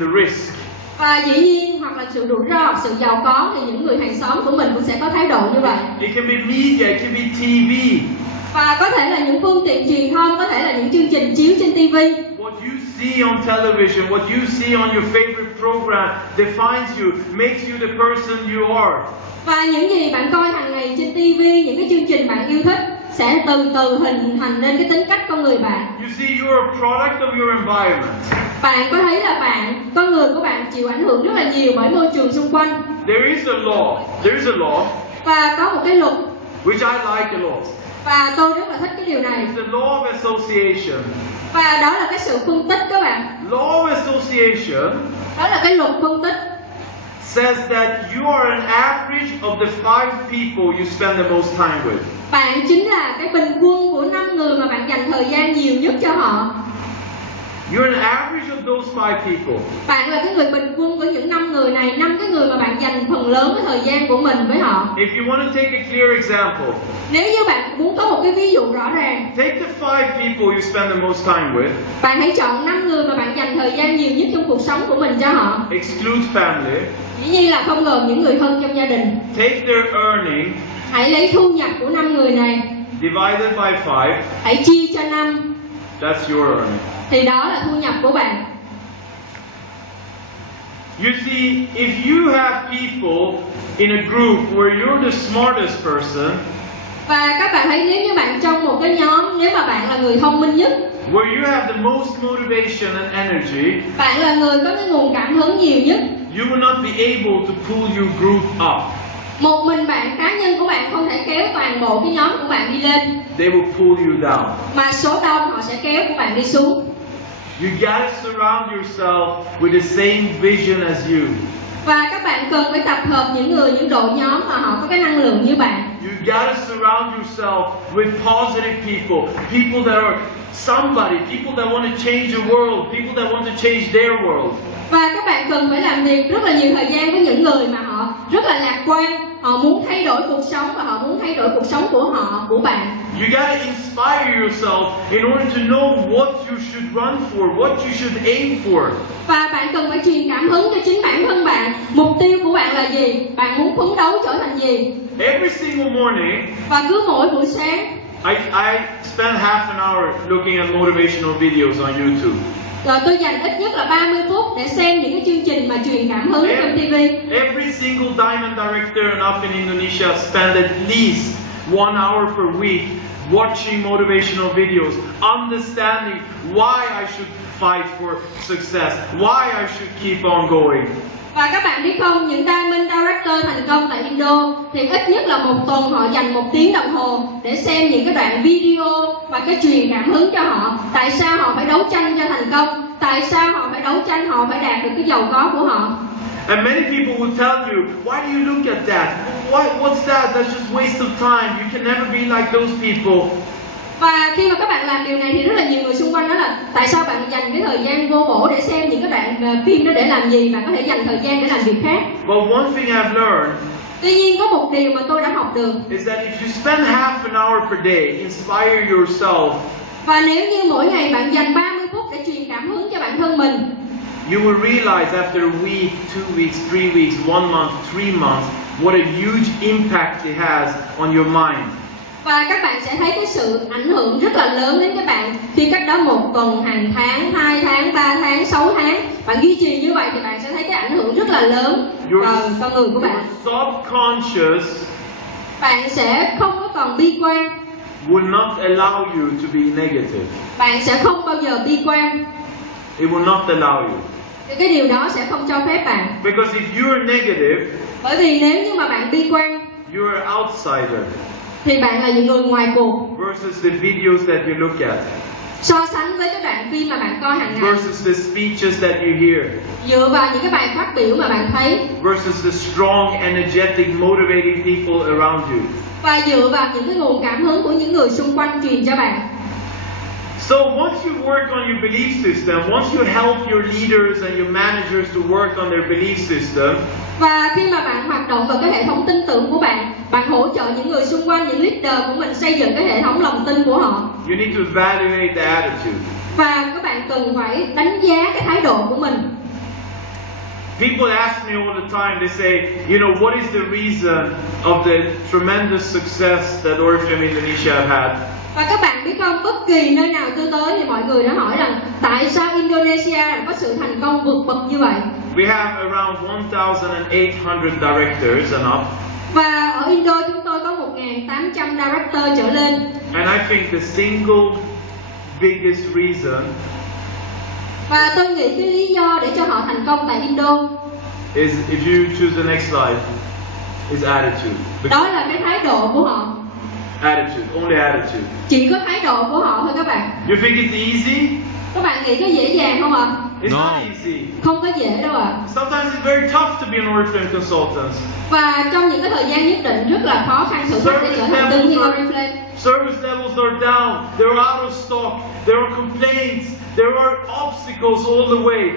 the risk. Và dĩ nhiên hoặc là sự rủi ro hoặc sự giàu có thì những người hàng xóm của mình cũng sẽ có thái độ như vậy. It can be media, it can be TV. Và có thể là những phương tiện truyền thông, có thể là những chương trình chiếu trên TV. What you see on television, what you see on your favorite program defines you, makes you the person you are. Và những gì bạn coi hàng ngày trên TV, những cái chương trình bạn yêu thích sẽ từ từ hình thành nên cái tính cách con người bạn. You see, you're a product of your environment. Bạn có thấy là con người của bạn chịu ảnh hưởng rất là nhiều bởi môi trường xung quanh. There is a law, Và có một cái luật which I like a lot. và tôi rất là thích cái điều này. It's the law of association. Và đó là cái sự phân tích các bạn. Law of association Đó là cái luật phân tích. says that you are an average of the 5 people you spend the most time with. Bạn chính là cái bình quân của 5 người mà bạn dành thời gian nhiều nhất cho họ. You're an average of those 5 people. Bạn là cái người bình quân của những 5 người này, 5 cái người mà bạn dành phần lớn cái thời gian của mình với họ. If you want to take a clear example, Nếu như bạn muốn có một cái ví dụ rõ ràng, take the 5 people you spend the most time with, bạn hãy chọn 5 người mà bạn dành thời gian nhiều nhất trong cuộc sống của mình cho họ. exclude family, Dĩ nhiên là không gồm những người thân trong gia đình. take their earning, Hãy lấy thu nhập của 5 người này, divided by 5, hãy chia cho 5, that's your earning. thì đó là thu nhập của bạn. You see, if you have people in a group where you're the smartest person, Và các bạn thấy nếu như bạn trong một cái nhóm, nếu mà bạn là người thông minh nhất, where you have the most motivation and energy, bạn là người có cái nguồn cảm hứng nhiều nhất, you will not be able to pull your group up. một mình bạn, cá nhân của bạn không thể kéo toàn bộ cái nhóm của bạn đi lên, They will pull you down. mà số đông họ sẽ kéo của bạn đi xuống. You gotta surround yourself with the same vision as you. Và các bạn cần phải tập hợp những đội nhóm mà họ có cái năng lượng như bạn. You gotta surround yourself with positive people, people that are somebody, people that want to change the world, people that want to change their world. Và các bạn cần phải làm việc rất là nhiều thời gian với những người mà họ rất là lạc quan, họ muốn thay đổi cuộc sống và họ muốn thay đổi cuộc sống của họ, của bạn. You gotta inspire yourself in order to know what you should run for, what you should aim for. Và bạn cần phải truyền cảm hứng cho chính bản thân bạn. Mục tiêu của bạn là gì? Bạn muốn phấn đấu trở thành gì? Every single morning, Và cứ mỗi buổi sáng, I spend half an hour looking at motivational videos on YouTube. rồi tôi dành ít nhất là 30 phút để xem những cái chương trình mà truyền cảm hứng trên TV. Every single diamond director and up in Indonesia spend at least 1 hour per week watching motivational videos, understanding why I should fight for success, why I should keep on going. Và các bạn biết không, những Diamond Director thành công tại Indo thì ít nhất là một tuần họ dành 1 tiếng đồng hồ để xem những cái đoạn video và cái truyền cảm hứng cho họ. Tại sao họ phải đấu tranh cho thành công? Tại sao họ phải đấu tranh, họ phải đạt được cái giàu có của họ? And many people will tell you, why do you look at that? What's that? That's just waste of time. You can never be like those people. Và khi mà các bạn làm điều này thì rất là nhiều người xung quanh nói là tại sao bạn dành cái thời gian vô bổ để xem những cái đoạn phim đó để làm gì? Bạn có thể dành thời gian để làm việc khác. But one thing I've learned Tuy nhiên có một điều mà tôi đã học được, is that if you spend half an hour per day, inspire yourself, và nếu như mỗi ngày bạn dành 30 phút để truyền cảm hứng cho bản thân mình, you will realize after a week, 2 weeks, 3 weeks, 1 month, 3 months, what a huge impact it has on your mind. và các bạn sẽ thấy cái sự ảnh hưởng rất là lớn đến các bạn khi cách đó 1 tuần, hàng tháng, 2 tháng, 3 tháng, 6 tháng. Bạn duy trì như vậy thì bạn sẽ thấy cái ảnh hưởng rất là lớn vào con người của bạn. Subconscious Bạn sẽ không có còn bi quan. will not allow you to be negative. Bạn sẽ không bao giờ bi quan. It will not allow you. Thì cái điều đó sẽ không cho phép bạn. Because if you are negative, Bởi vì nếu như mà bạn bi quan you are an outsider thì bạn là những người ngoài cuộc. versus the videos that you look at, So sánh với cái đoạn phim mà bạn coi hàng ngày, versus the speeches that you hear, dựa vào những cái bài phát biểu mà bạn thấy, versus the strong, energetic, motivating people around you. và dựa vào những cái nguồn cảm hứng của những người xung quanh truyền cho bạn. So once you work on your belief system, once you help your leaders and your managers to work on their belief system, Và khi mà bạn hoạt động vào cái hệ thống tin tưởng của bạn, bạn hỗ trợ những người xung quanh, những leader của mình xây dựng cái hệ thống lòng tin của họ. you need to evaluate the attitude. Và các bạn cần phải đánh giá cái thái độ của mình. People ask me all the time, they say, you know, what is the reason of the tremendous success that ORIFLAME Indonesia have had? Và các bạn biết không, bất kỳ nơi nào tôi tới thì mọi người đã hỏi rằng tại sao Indonesia lại có sự thành công vượt bậc như vậy? We have around 1,800 directors and up. Và ở Indo chúng tôi có 1.800 director trở lên. And I think the single biggest reason Và tôi nghĩ cái lý do để cho họ thành công tại Indo is, if you choose the next slide, is attitude. đó là cái thái độ của họ. Attitude, only attitude. Chỉ có thái độ của họ thôi các bạn. You think it's easy? Các bạn nghĩ nó dễ dàng không ạ? It's not easy. Không có dễ đâu ạ. Sometimes it's very tough to be an ORIFLAME consultant. Và trong những cái thời gian nhất định rất là khó khăn thử thách để trở thành tương nhiên ORIFLAME. Service levels are down, they're out of stock, there are complaints, there are obstacles all the way.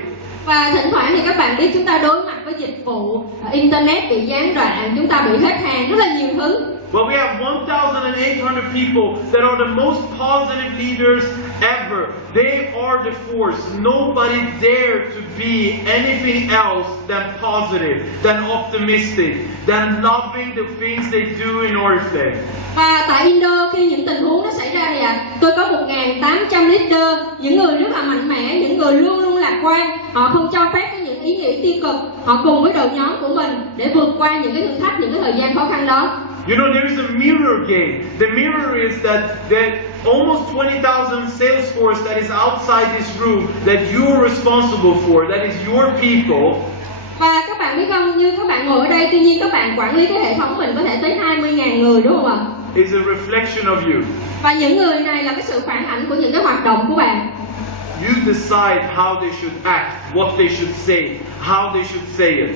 Và thỉnh thoảng thì các bạn biết chúng ta đối mặt với dịch vụ Internet bị gián đoạn, chúng ta bị hết hàng, rất là nhiều thứ. But we have 1,800 people that are the most positive leaders ever. They are the force. Nobody dare to be anything else than positive, than optimistic, than loving the things they do in ORIFLAME. Và tại Indo khi những tình huống nó xảy ra thì tôi có 1.800 leader, những người rất là mạnh mẽ, những người luôn luôn lạc quan. Họ không cho phép có những ý nghĩ tiêu cực. Họ cùng với đội nhóm của mình để vượt qua những cái thử thách, những cái thời gian khó khăn đó. You know, there is a mirror game. The mirror is that almost 20,000 sales force that is outside this room that you are responsible for, that is your people. Và các bạn biết không, như các bạn ngồi ở đây, tuy nhiên các bạn quản lý cái hệ thống mình có thể tới 20.000 người đúng không ạ? Is a reflection of you. Và những người này là cái sự phản ảnh của những cái hoạt động của bạn. You decide how they should act, what they should say, how they should say it.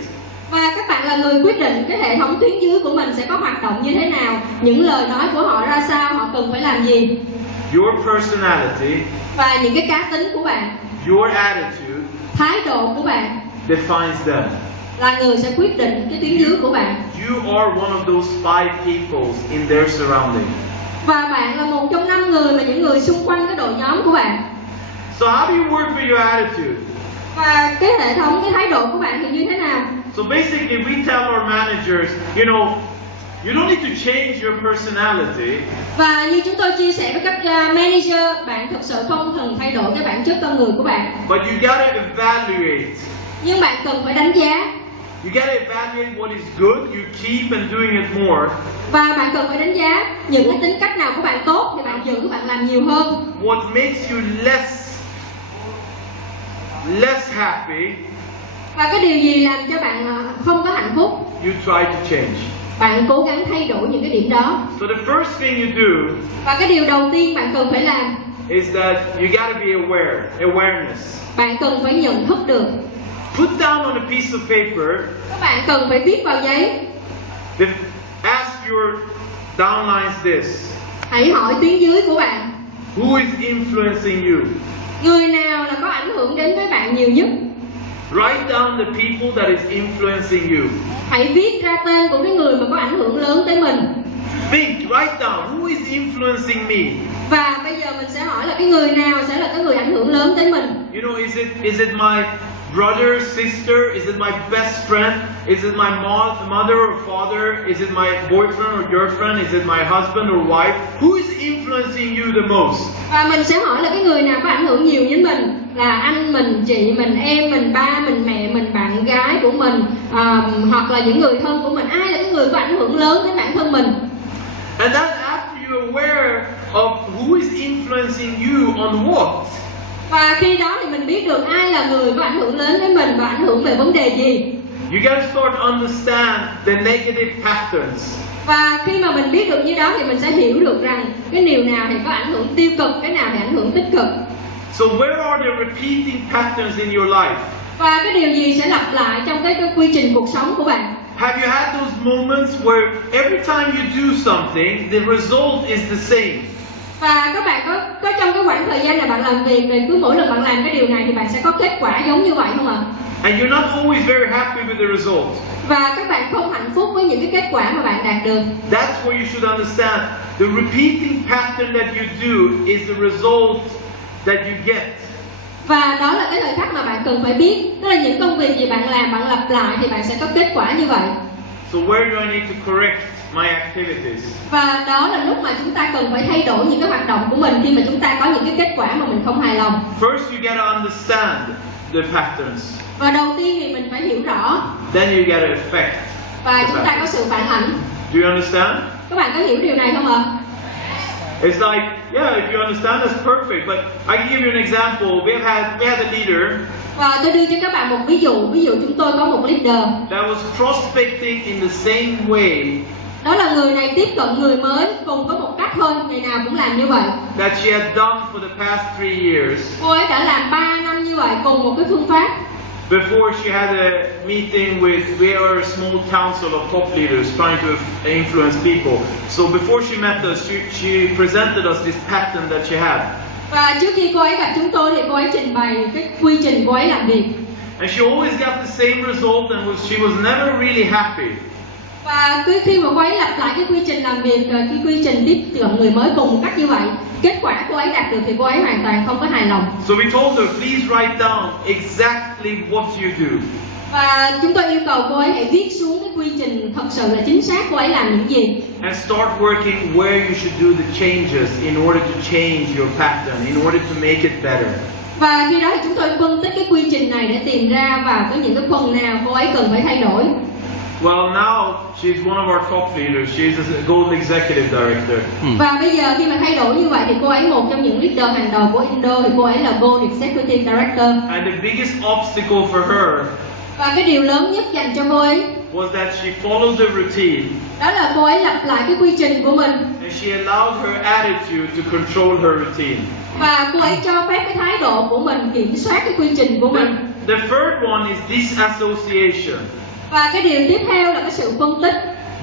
Và các bạn là người quyết định cái hệ thống tuyến dưới của mình sẽ có hoạt động như thế nào, những lời nói của họ ra sao, họ cần phải làm gì. Your personality, và những cái cá tính của bạn, your attitude, thái độ của bạn defines them. là người sẽ quyết định cái tuyến dưới của bạn. You are one of those 5 people in their surrounding. Và bạn là một trong 5 người mà những người xung quanh cái đội nhóm của bạn. So how do you work with your attitude? Và cái hệ thống, cái thái độ của bạn thì như thế nào? So basically we tell our managers, you know, you don't need to change your personality. Và như chúng tôi chia sẻ với các manager, bạn thực sự không cần thay đổi cái bản chất con người của bạn. But you gotta evaluate. Nhưng bạn cần phải đánh giá. You gotta evaluate what is good, you keep on doing it more. Và bạn cần phải đánh giá những cái tính cách nào của bạn tốt thì bạn giữ, bạn làm nhiều hơn. What makes you less happy, và cái điều gì làm cho bạn không có hạnh phúc, you try to change. Bạn cố gắng thay đổi những cái điểm đó. So the first thing you do, và cái điều đầu tiên bạn cần phải làm, is that you gotta be awareness. Bạn cần phải nhận thức được. Put down on a piece of paper. Các bạn cần phải viết vào giấy. Ask your downlines this. Hãy hỏi tuyến dưới của bạn. Who is influencing you? Người nào là có ảnh hưởng đến với bạn nhiều nhất? Write down the people that is influencing you. Hãy viết ra tên của cái người mà có ảnh hưởng lớn tới mình. Think, write down, who is influencing me? Và bây giờ mình sẽ hỏi là cái người nào sẽ là cái người ảnh hưởng lớn tới mình. You know, is it my brother, sister? Is it my best friend? Is it my mother or father? Is it my boyfriend or girlfriend? Is it my husband or wife? Who is influencing you the most? Và mình sẽ hỏi là cái người nào có ảnh hưởng nhiều với mình, là anh mình, chị mình, em mình, ba mình, mẹ mình, bạn gái của mình, hoặc là những người thân của mình. Ai là cái người có ảnh hưởng lớn đến bản thân mình? And then after you're aware of who is influencing you on what? Và khi đó thì mình biết được ai là người có ảnh hưởng lớn đến mình và ảnh hưởng về vấn đề gì. You gotta start understand the negative patterns. Và khi mà mình biết được như đó thì mình sẽ hiểu được rằng cái điều nào thì có ảnh hưởng tiêu cực, cái nào thì ảnh hưởng tích cực. So where are the repeating patterns in your life? Và cái điều gì sẽ lặp lại trong cái quy trình cuộc sống của bạn? Have you had those moments where every time you do something, the result is the same? Và các bạn có trong cái khoảng thời gian là bạn làm việc, thì cứ mỗi lần bạn làm cái điều này thì bạn sẽ có kết quả giống như vậy không ạ? And you're not always very happy with the result. Và các bạn không hạnh phúc với những cái kết quả mà bạn đạt được. That's where you should understand. The repeating pattern that you do is the result that you get. Và đó là cái thời khắc mà bạn cần phải biết, tức là những công việc gì bạn làm, bạn lặp lại thì bạn sẽ có kết quả như vậy. So where do I need to correct my activities? Và đó là lúc mà chúng ta cần phải thay đổi những cái hoạt động của mình khi mà chúng ta có những cái kết quả mà mình không hài lòng. First you gotta understand the patterns. Và đầu tiên thì mình phải hiểu rõ. Then you gotta affect. Và chúng ta có sự phản ảnh. Do you understand? Các bạn có hiểu điều này không ạ? It's like, yeah, if you understand, that's perfect. But I can give you an example. We had a leader Và tôi đưa cho các bạn một ví dụ chúng tôi có một leader. that was prospecting in the same way Đó là người này tiếp cận người mới cùng có một cách thôi, ngày nào cũng làm như vậy. that she had done for the past 3 years. Cô ấy đã làm 3 năm như vậy cùng một cái phương pháp. Before she had a meeting with, we are a small council of top leaders trying to influence people. So before she met us, she presented us this pattern that she had. Và trước khi cô ấy gặp chúng tôi thì cô ấy trình bày cái quy trình cô ấy làm việc. And she always got the same result and she was never really happy. Và khi mà cô ấy lặp lại cái quy trình làm việc, cái quy trình tiếp cận người mới cùng một cách như vậy, kết quả cô ấy đạt được thì cô ấy hoàn toàn không có hài lòng. So we told her, please write down exactly what you do. Và chúng tôi yêu cầu cô ấy hãy viết xuống cái quy trình thật sự là chính xác cô ấy làm những gì. And start working where you should do the changes in order to change your pattern, in order to make it better. Và khi đó thì chúng tôi phân tích cái quy trình này để tìm ra vào cái những cái phần nào cô ấy cần phải thay đổi. Well, now she's one of our top leaders. She's a Gold Executive Director. Và bây giờ khi mà thay đổi như vậy thì cô ấy một trong những leader hàng đầu của Indo, thì cô ấy là Gold Executive Director. And the biggest obstacle for her Và cái điều lớn nhất dành cho cô ấy was that she followed the routine đó là cô ấy lặp lại cái quy trình của mình. and she allowed her attitude to control her routine. Và cô ấy cho phép cái thái độ của mình kiểm soát cái quy trình của mình. The third one is disassociation. Và cái điều tiếp theo là cái sự phân tích.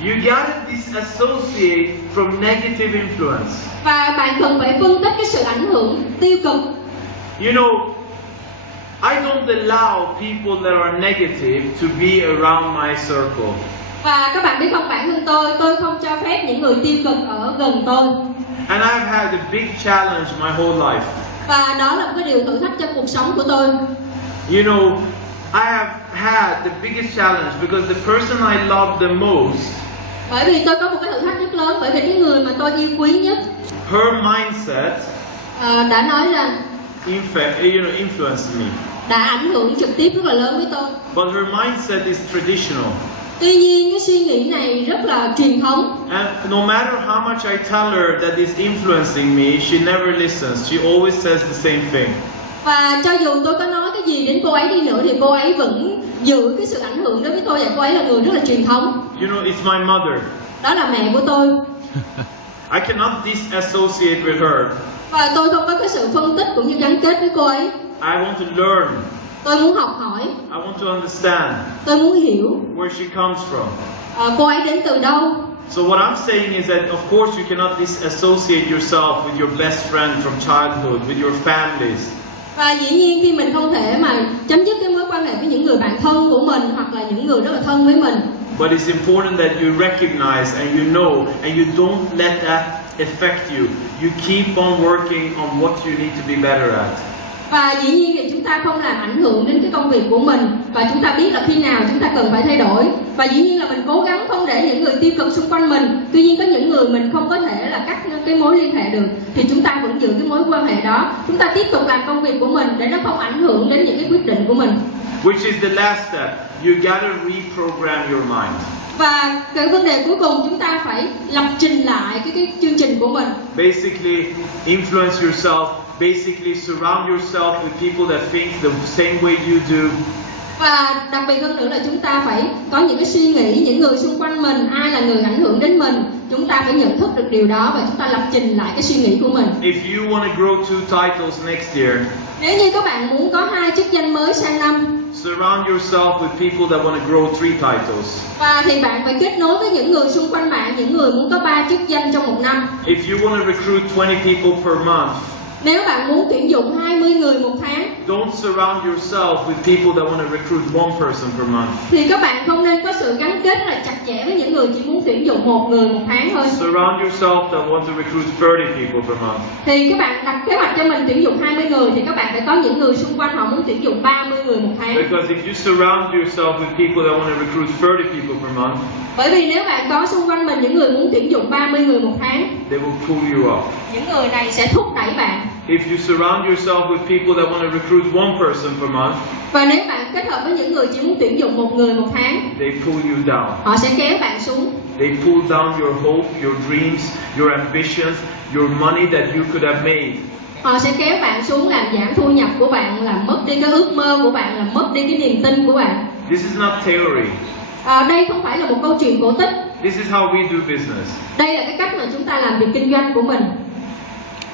You gotta disassociate from negative influence. Và bạn cần phải phân tích cái sự ảnh hưởng tiêu cực. You know, I don't allow people that are negative to be around my circle. Và các bạn biết không, bản thân tôi không cho phép những người tiêu cực ở gần tôi. And I've had a big challenge my whole life. Và đó là một cái điều thử thách trong cuộc sống của tôi. You know, I have had the biggest challenge because the person I love the most, Bởi vì tôi có một cái thử thách rất lớn, bởi vì cái người mà tôi yêu quý nhất her mindset đã nói rằng influenced me. đã ảnh hưởng trực tiếp rất là lớn với tôi. But her mindset is traditional. Tuy nhiên cái suy nghĩ này rất là truyền thống. And no matter how much I tell her that is influencing me, she never listens. She always says the same thing. Và cho dù tôi có nói cái gì đến cô ấy đi nữa thì cô ấy vẫn giữ cái sự ảnh hưởng đối với tôi, và cô ấy là người rất là truyền thống. You know, it's my mother. Đó là mẹ của tôi. I cannot disassociate with her. Và tôi không có cái sự phân tích cũng như gắn kết với cô ấy. I want to learn. Tôi muốn học hỏi. I want to understand Tôi muốn hiểu where she comes from. cô ấy đến từ đâu. So what I'm saying is that of course you cannot disassociate yourself with your best friend from childhood, with your families. Và dĩ nhiên khi mình không thể mà chấm dứt cái mối quan hệ với những người bạn thân của mình hoặc là những người rất là thân với mình. But it's important that you recognize and you know and you don't let that affect you. You keep on working on what you need to be better at. Và dĩ nhiên thì chúng ta không làm ảnh hưởng đến cái công việc của mình, và chúng ta biết là khi nào chúng ta cần phải thay đổi. Và dĩ nhiên là mình cố gắng không để những người tiêu cực xung quanh mình. Tuy nhiên có những người mình không có thể là cắt cái mối liên hệ được, thì chúng ta vẫn giữ cái mối quan hệ đó. Chúng ta tiếp tục làm công việc của mình để nó không ảnh hưởng đến những cái quyết định của mình. Which is the last step. You gotta reprogram your mind. Và cái vấn đề cuối cùng chúng ta phải lập trình lại cái chương trình của mình. Basically, influence yourself. Basically, surround yourself with people that think the same way you do. Và đặc biệt hơn nữa là chúng ta phải có những cái suy nghĩ, những người xung quanh mình, ai là người ảnh hưởng đến mình. Chúng ta phải nhận thức được điều đó và chúng ta lập trình lại cái suy nghĩ của mình. If you want to grow 2 titles next year, nếu như các bạn muốn có 2 chức danh mới sang năm, surround yourself with people that want to grow 3 titles. Và thì bạn phải kết nối với những người xung quanh bạn, những người muốn có 3 chức danh trong một năm. If you want to recruit 20 people per month, Nếu bạn muốn tuyển dụng 20 người một tháng, don't surround yourself with people that want to recruit one person per month. thì các bạn không nên có sự gắn kết là chặt chẽ với những người chỉ muốn tuyển dụng một người một tháng thôi. Surround yourself that want to recruit 30 people per month. Thì các bạn đặt kế hoạch cho mình tuyển dụng 20 người thì các bạn phải có những người xung quanh họ muốn tuyển dụng 30 người một tháng. Because if you surround yourself with people that want to recruit 30 people per month, Bởi vì nếu bạn có xung quanh mình những người muốn tuyển dụng 30 người một tháng, they will pull you up. những người này sẽ thúc đẩy bạn. If you surround yourself with people that want to recruit one person per month, Và nếu bạn kết hợp với những người chỉ muốn tuyển dụng một người một tháng, they pull you down. họ sẽ kéo bạn xuống. They pull down your hope, your dreams, your ambitions, your money that you could have made. Họ sẽ kéo bạn xuống, làm giảm thu nhập của bạn, làm mất đi cái ước mơ của bạn, làm mất đi cái niềm tin của bạn. This is not theory. Đây không phải là một câu chuyện cổ tích. This is how we do business. Đây là cái cách mà chúng ta làm việc kinh doanh của mình.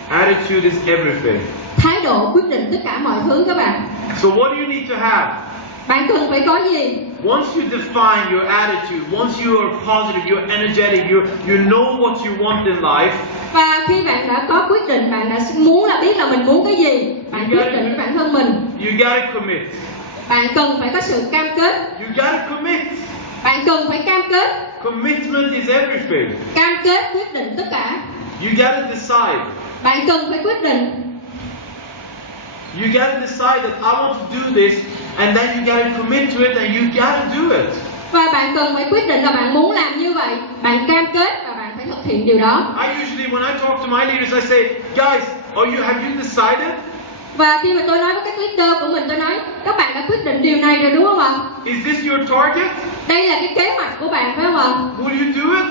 Attitude is everything. Thái độ quyết định tất cả mọi thứ các bạn. So what do you need to have? Bạn cần phải có gì? Once you define your attitude, once you are positive, you're energetic, you know what you want in life. Và khi bạn đã có quyết định, bạn đã muốn là biết là mình muốn cái gì, bạn quyết định với bản thân mình. You gotta commit. Bạn cần phải có sự cam kết. You gotta commit. Bạn cần phải cam kết. Commitment is everything. Cam kết quyết định tất cả. You gotta decide. Bạn cần phải quyết định. You gotta decide that I want to do this, and then you gotta commit to it, and you gotta do it. Và bạn cần phải quyết định là bạn muốn làm như vậy. Bạn cam kết và bạn phải thực hiện điều đó. I usually, when I talk to my leaders, I say, guys, have you decided? Và khi mà tôi nói với các leader của mình, tôi nói các bạn đã quyết định điều này rồi đúng không ạ? Is this your target? Đây là cái kế hoạch của bạn phải không ạ? Will you do it?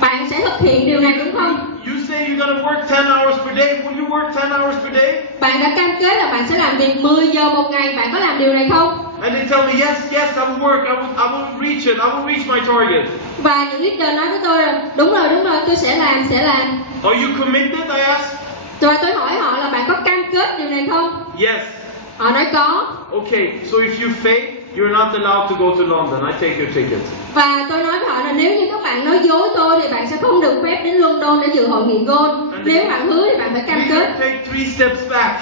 Bạn sẽ thực hiện điều này đúng không? You say you're gonna work 10 hours per day. Will you work 10 hours per day? Bạn đã cam kết là bạn sẽ làm việc 10 giờ một ngày. Bạn có làm điều này không? And they tell me, yes, I will work. I will reach it. I will reach my target. Và những leader nói với tôi là đúng rồi, tôi sẽ làm. Are you committed? I ask. Và tôi hỏi họ là bạn có cam kết điều này không? Yes. Họ nói có. Okay, so if you fail, you're not allowed to go to London. I take your ticket. Và tôi nói với họ là nếu như các bạn nói dối tôi thì bạn sẽ không được phép đến London để dự hội nghị Gold. Nếu bạn hứa thì bạn phải cam kết. Take 3 steps back.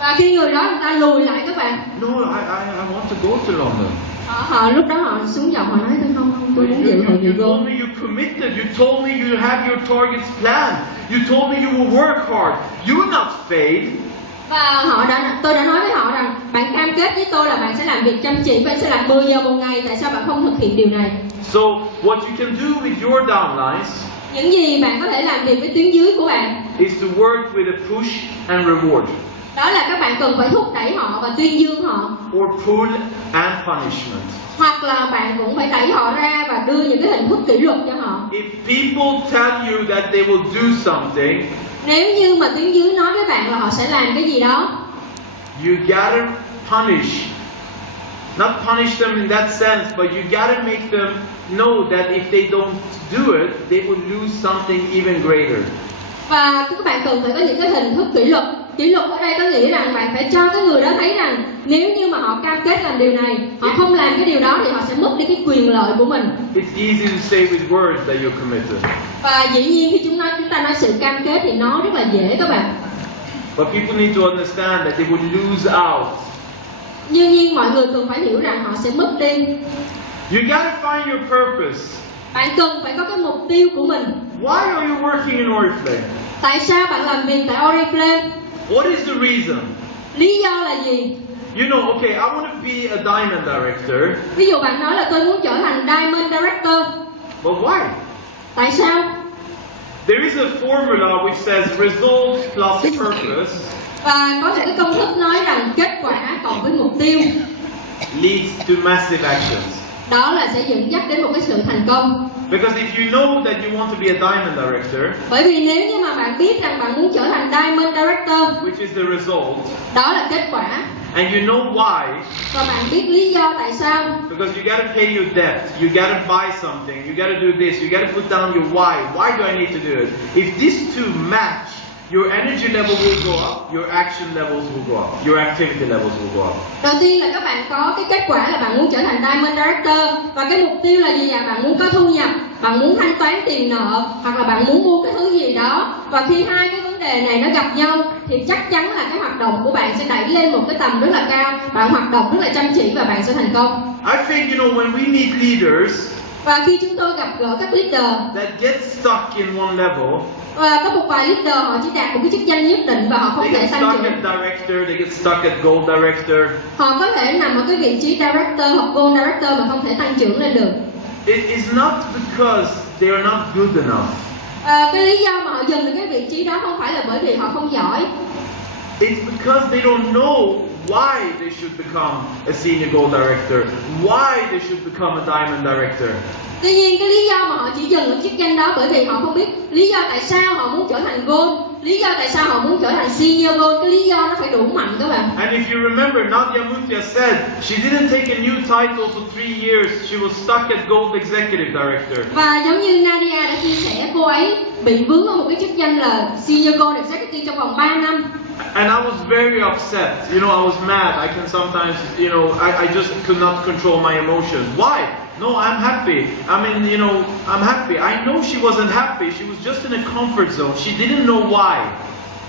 Và khi người đó người ta lùi lại các bạn. No, I want to go to London. Họ lúc đó họ xuống giọng họ nói tôi không tôi muốn dự hội nghị You Gold. told me you committed. You told me you have your targets planned. You told me you will work hard. You will not fail. Và tôi đã nói với họ rằng bạn cam kết với tôi là bạn sẽ làm việc chăm chỉ, bạn sẽ làm 10 giờ một ngày, tại sao bạn không thực hiện điều này? So what you can do with your downlines Những gì bạn có thể làm việc với tuyến dưới của bạn is to work with a push and reward, đó là các bạn cần phải thúc đẩy họ và tuyên dương họ, or pull and punishment. hoặc là bạn cũng phải đẩy họ ra và đưa những cái hình thức kỷ luật cho họ. If people tell you that they will do something, Nếu như mà tuyến dưới nói với bạn là họ sẽ làm cái gì đó, you gotta punish. Not punish them in that sense, but you gotta make them know that if they don't do it, they will lose something even greater. và các bạn cần phải có những cái hình thức kỷ luật. Kỷ luật ở đây có nghĩa rằng bạn phải cho cái người đó thấy rằng nếu như mà họ cam kết làm điều này, họ không làm cái điều đó thì họ sẽ mất đi cái quyền lợi của mình. It's easy to say with words that you're committed, Và dĩ nhiên khi chúng ta nói sự cam kết thì nó rất là dễ các bạn. but people need to understand that they will lose out. Tuy nhiên mọi người cần phải hiểu rằng họ sẽ mất đi. You gotta find your purpose. Bạn cần phải có cái mục tiêu của mình. Why are you working in ORIFLAME? Tại sao bạn làm việc tại ORIFLAME? What is the reason? Lý do là gì? You know, okay, I want to be a diamond director, Ví dụ bạn nói là tôi muốn trở thành Diamond Director. but why? Tại sao? There is a formula which says result plus purpose Và có một cái công thức nói rằng kết quả cộng với mục tiêu leads to massive actions. đó là sẽ dẫn dắt đến một cái sự thành công. Because if you know that you want to be a diamond director, Bởi vì nếu như mà bạn biết rằng bạn muốn trở thành Diamond Director, which is the result, đó là kết quả, and you know why, và bạn biết lý do tại sao, because you gotta pay your debt, you gotta buy something, you gotta do this, you gotta put down your why do I need to do it? If these two match, your energy level will go up, your action levels will go up, your activity levels will go up. đầu tiên là các bạn có cái kết quả là bạn muốn trở thành Diamond Director, và cái mục tiêu là gì ạ? Bạn muốn có thu nhập, bạn muốn thanh toán tiền nợ, hoặc là bạn muốn mua cái thứ gì đó. Và khi hai cái vấn đề này nó gặp nhau thì chắc chắn là cái hoạt động của bạn sẽ đẩy lên một cái tầm rất là cao. Bạn hoạt động rất là chăm chỉ và bạn sẽ thành công. I think, when we meet leaders Và khi chúng tôi gặp gỡ các leader that get stuck in one level, và có một vài leader họ chỉ đạt một cái chức danh nhất định và họ they không thể get tăng stuck trưởng. at director, they get stuck at gold director. Họ có thể nằm ở cái vị trí director hoặc gold director mà không thể tăng trưởng lên được. It is not because they are not good enough. Cái lý do mà họ dừng ở cái vị trí đó không phải là bởi vì họ không giỏi. It's because they don't know why they should become a senior gold director, why they should become a diamond director. Tuy nhiên cái lý do mà họ chỉ dừng ở chức danh đó bởi vì họ không biết lý do tại sao họ muốn trở thành gold, lý do tại sao họ muốn trở thành senior gold, cái lý do nó phải đủ mạnh các bạn. And if you remember, Nadia Mutia said she didn't take a new title for 3 years, she was stuck at gold executive director. Và giống như Nadia đã chia sẻ, cô ấy bị vướng ở một cái chức danh là senior gold executive trong vòng 3 năm. And I was very upset. I was mad. I can sometimes, I just could not control my emotions. Why? No, I'm happy. I'm happy. I know she wasn't happy. She was just in a comfort zone. She didn't know why.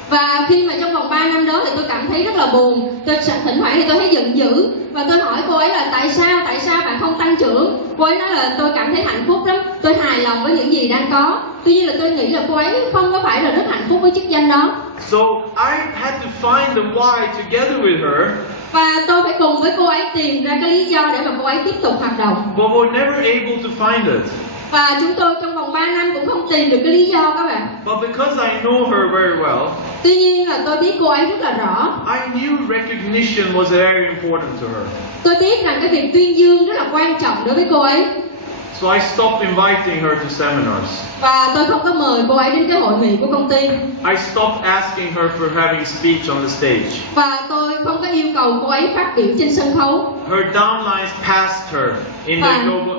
Và khi mà trong vòng 3 năm đó thì tôi cảm thấy rất là buồn. Thỉnh thoảng thì tôi thấy giận dữ và tôi hỏi cô ấy là tại sao bạn không tăng trưởng? Cô ấy nói là tôi cảm thấy hạnh phúc lắm, tôi hài lòng với những gì đang có. Tuy nhiên là tôi nghĩ là cô ấy không có phải là rất hạnh phúc với chức danh đó. So I had to find the why together with her. Và tôi phải cùng với cô ấy tìm ra cái lý do để mà cô ấy tiếp tục hoạt động. But we're never able to find it. Và chúng tôi trong vòng 3 năm cũng không tìm được cái lý do các bạn. But because I know her very well, Tuy nhiên là tôi biết cô ấy rất là rõ. I knew recognition was very important to her. Tôi biết rằng cái việc tuyên dương rất là quan trọng đối với cô ấy. So I stopped inviting her to seminars. Và tôi không có mời cô ấy đến cái hội nghị của công ty. I stopped asking her for having speech on the stage. Và tôi không có yêu cầu cô ấy phát biểu trên sân khấu. Her downlines passed her in the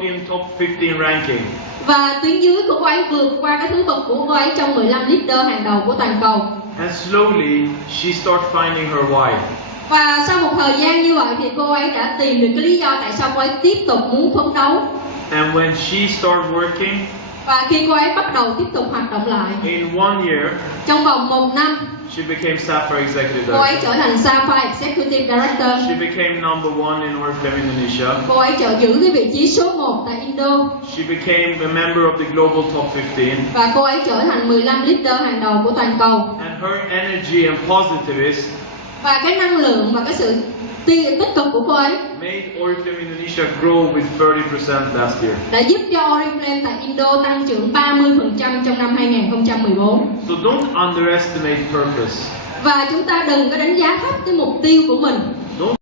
in top 15 ranking. Và tuyến dưới của cô ấy vượt qua cái thứ bậc của cô ấy trong 15 leader hàng đầu của toàn cầu. And slowly she started finding her why. Và sau một thời gian như vậy thì cô ấy đã tìm được cái lý do tại sao cô ấy tiếp tục muốn phấn đấu. And when she started working, và khi cô ấy bắt đầu tiếp tục hoạt động lại, in 1 year, trong vòng 1 năm, she became Sapphire Executive cô ấy Director. trở thành Sapphire Executive Director. She became number 1 in ORIFLAME Indonesia. Cô ấy giữ cái vị trí số 1 tại Indo. She became a member of the global top 15. Và cô ấy trở thành 15 leader hàng đầu của toàn cầu. And her energy and positivism Và cái năng lượng và cái sự tích cực của cô ấy made ORIFLAME Indonesia grow with 30% last year. đã giúp cho ORIFLAME tại Indo tăng trưởng 30% trong năm 2014. So don't underestimate purpose. Và chúng ta đừng có đánh giá thấp cái mục tiêu của mình.